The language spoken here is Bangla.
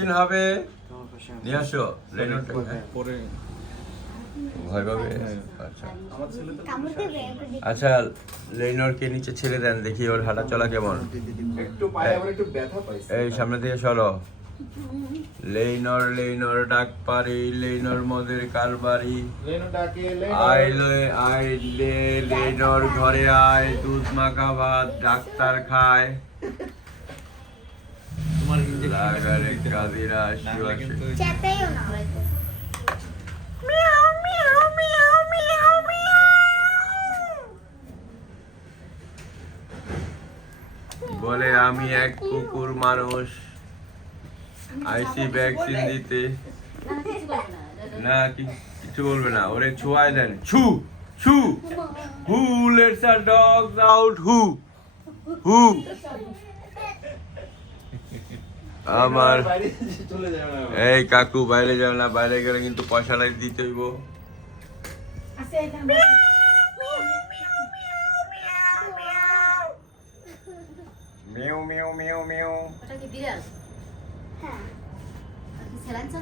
দিন হবে? নিয়ে আসো পরে ভয় পাবে? আচ্ছা। কামড় দেবে আচ্ছা লেনোরকে নিচে ছেড়ে দেন দেখি ওর হাঁটা চলা কেমন। একটু পায়ে আমার একটু ব্যথা পাইছে। এই সামনে থেকে সরো। লেইনর লেইনর ডাক পারি লেইনর মদের কারবারি। লেনো ডাকে আই লে আই লে লেইনর ঘরে আয় দুধ মাখা ভাত ডাক্তার খায়। বলে আমি এক কুকুর মানুষ আইসি ভ্যাকসিন দিতে না কিছু বলবে না ওরে ছোঁয়ায় দেন ছু ছু who lets are dogs out who who আমার বাইরে চলে যাবে না এই কাকু বাইরে যাও না বাইরে গেলে কিন্তু পয়সা লাগে দিতে হইব। মেও মেও মেও মেও